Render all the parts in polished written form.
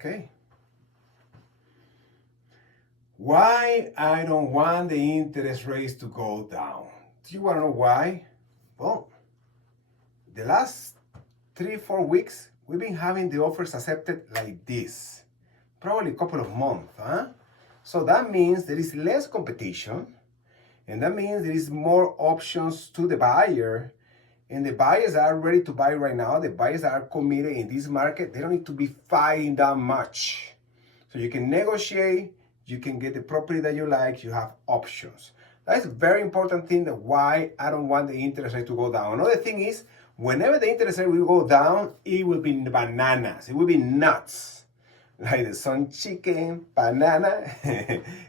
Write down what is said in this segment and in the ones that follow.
Okay. Why I don't want the interest rates to go down? Do you want to know why? Well, the last 3-4 weeks, we've been having the offers accepted like this. Probably a couple of months, huh? So that means there is less competition, and that means there is more options to the buyer. And the buyers are ready to buy right now. The buyers are committed in this market. They don't need to be fighting that much. So you can negotiate, you can get the property that you like, you have options. That's a very important thing that why I don't want the interest rate to go down. Another thing is, whenever the interest rate will go down, it will be bananas. It will be nuts. Like the sun chicken, banana.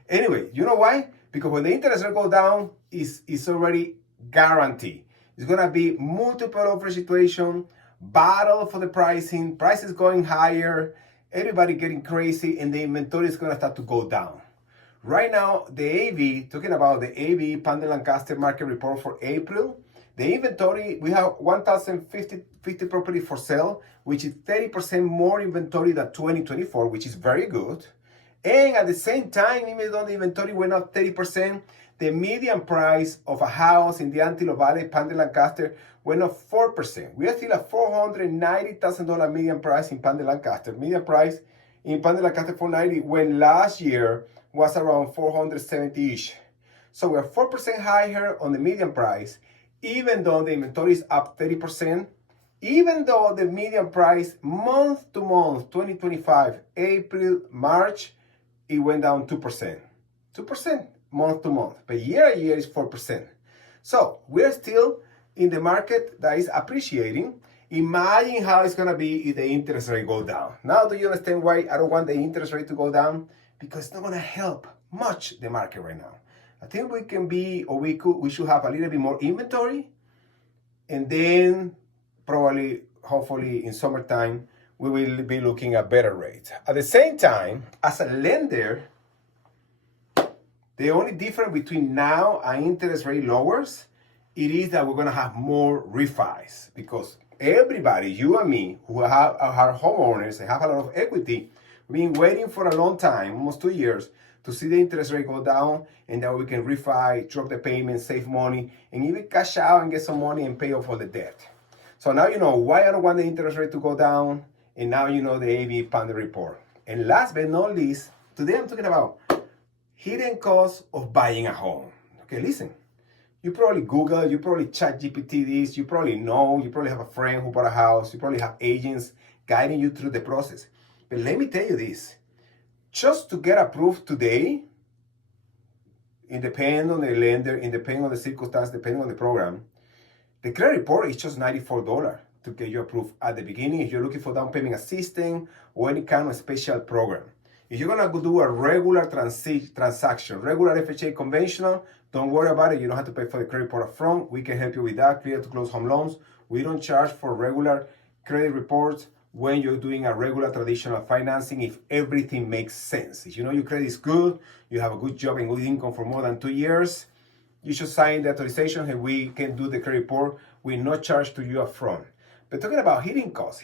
Anyway, you know why? Because when the interest rate go down, it's already guaranteed. It's gonna be multiple offer situation, battle for the pricing, prices going higher, everybody getting crazy, and the inventory is gonna start to go down. Right now, the AV, talking about the AV Pandel Lancaster market report for April, the inventory, we have 1,050 property for sale, which is 30% more inventory than 2024, which is very good. And at the same time, even though the inventory went up 30%, the median price of a house in the Antelope Valley, Pandel Lancaster, went up 4%. We are still at $490,000 median price in Pandel Lancaster. Median price in Pandel Lancaster $490, when last year was around 470-ish. So we're 4% higher on the median price, even though the inventory is up 30%, even though the median price month to month, 2025, April, March, it went down 2%. 2% month to month, but year to year is 4%. So we're still in the market that is appreciating. Imagine how it's gonna be if the interest rate go down. Now do you understand why I don't want the interest rate to go down? Because it's not gonna help much the market right now. I think we can be, or we should have a little bit more inventory, and then probably, hopefully in summertime, we will be looking at better rates. At the same time, as a lender, the only difference between now and interest rate lowers, it is that we're gonna have more refis, because everybody, you and me, who are homeowners and have a lot of equity, we've been waiting for a long time, almost 2 years, to see the interest rate go down, and that we can refi, drop the payment, save money, and even cash out and get some money and pay off all the debt. So now you know why I don't want the interest rate to go down, and now you know the AV Pandel report. And last but not least, today I'm talking about hidden costs of buying a home. Okay, listen. You probably Google, you probably chat GPT this, you probably know, you probably have a friend who bought a house, you probably have agents guiding you through the process. But let me tell you this, just to get approved today, independent on the lender, independent on the circumstance, depending on the program, the credit report is just $94 to get you approved at the beginning if you're looking for down payment assistance or any kind of special program. If you're gonna go do a regular transaction, regular FHA conventional, don't worry about it. You don't have to pay for the credit report up front. We can help you with that, clear to close home loans. We don't charge for regular credit reports when you're doing a regular traditional financing if everything makes sense. If you know your credit is good, you have a good job and good income for more than 2 years, you should sign the authorization and we can do the credit report with no charge to you up front. But talking about hidden costs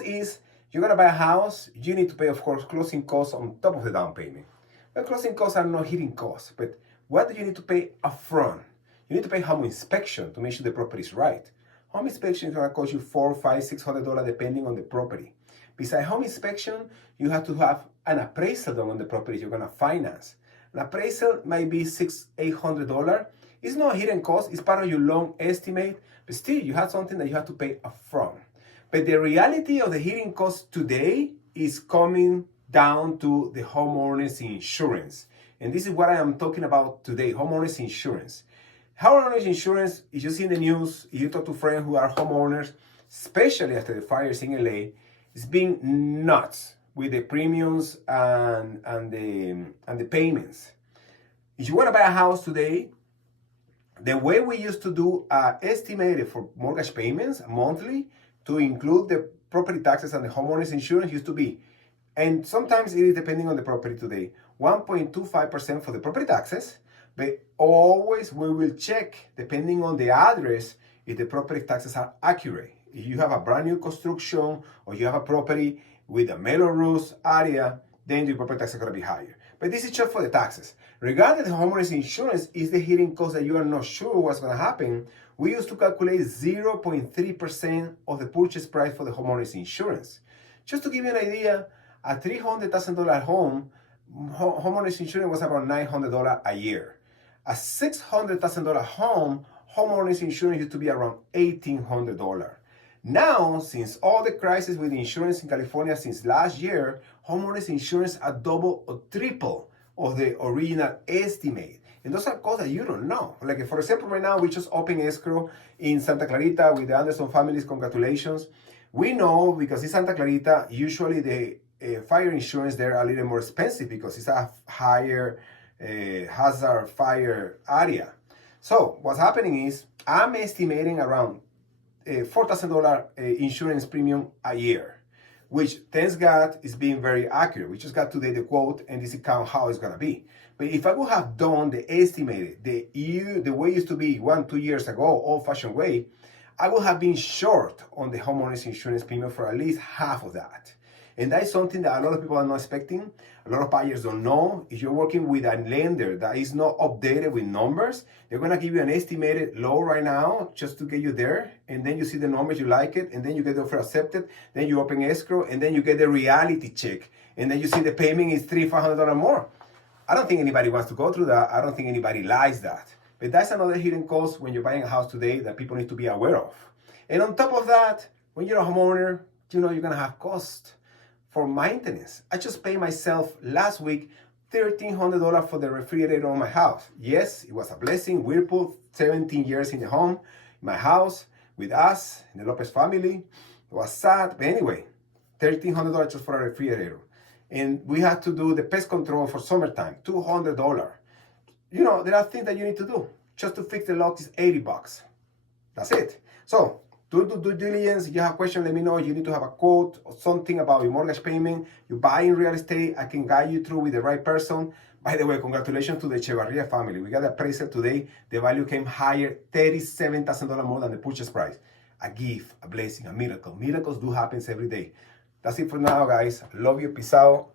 is you're gonna buy a house, you need to pay, of course, closing costs on top of the down payment. But closing costs are not hidden costs, but what do you need to pay upfront? You need to pay home inspection to make sure the property is right. Home inspection is gonna cost you $400, $500, $600 depending on the property. Besides home inspection, you have to have an appraisal done on the property you're gonna finance. An appraisal might be $600, $800. It's not a hidden cost, it's part of your loan estimate, but still you have something that you have to pay upfront. But the reality of the hidden cost today is coming down to the homeowner's insurance. And this is what I am talking about today, homeowner's insurance. Homeowner's insurance, if you see in the news, if you talk to friends who are homeowners, especially after the fires in LA, it's been nuts with the premiums and the payments. If you want to buy a house today, the way we used to do estimated for mortgage payments monthly to include the property taxes and the homeowner's insurance used to be, and sometimes it is depending on the property today, 1.25% for the property taxes, but always we will check, depending on the address, if the property taxes are accurate. If you have a brand new construction or you have a property with a metal roof area, then your property tax is going to be higher. But this is just for the taxes. Regarding the homeowner's insurance, is the hidden cost that you are not sure what's going to happen. We used to calculate 0.3% of the purchase price for the homeowner's insurance. Just to give you an idea, a $300,000 home, homeowner's insurance was about $900 a year. A $600,000 home, homeowner's insurance used to be around $1,800. Now, since all the crisis with insurance in California since last year, homeowners insurance are double or triple of the original estimate. And those are costs that you don't know. Like, for example, right now, we just opened escrow in Santa Clarita with the Anderson families. Congratulations. We know because in Santa Clarita, usually the fire insurance there are a little more expensive because it's a higher hazard fire area. So what's happening is I'm estimating around $4,000 insurance premium a year, which thanks God is being very accurate. We just got today the quote and this is how it's gonna be. But if I would have done the estimated, the way it used to be 1-2 years ago, old-fashioned way, I would have been short on the homeowner's insurance premium for at least half of that. And that is something that a lot of people are not expecting. A lot of buyers don't know. If you're working with a lender that is not updated with numbers, they're going to give you an estimated low right now just to get you there. And then you see the numbers, you like it, and then you get the offer accepted. Then you open escrow, and then you get the reality check. And then you see the payment is $300-$500 more. I don't think anybody wants to go through that. I don't think anybody likes that. But that's another hidden cost when you're buying a house today that people need to be aware of. And on top of that, when you're a homeowner, you know you're going to have costs for maintenance. I just paid myself last week $1,300 for the refrigerator on my house. Yes, it was a blessing. Whirlpool, 17 years in the home, in my house, with us, in the Lopez family. It was sad, but anyway, $1,300 just for a refrigerator. And we had to do the pest control for summertime, $200. You know, there are things that you need to do. Just to fix the lock is $80. That's it. So, do due diligence. If you have questions, let me know. You need to have a quote or something about your mortgage payment. You buy in real estate, I can guide you through with the right person. By the way, congratulations to the Echevarria family. We got the appraisal today. The value came higher, $37,000 more than the purchase price. A gift, a blessing, a miracle. Miracles do happen every day. That's it for now, guys. Love you. Peace out.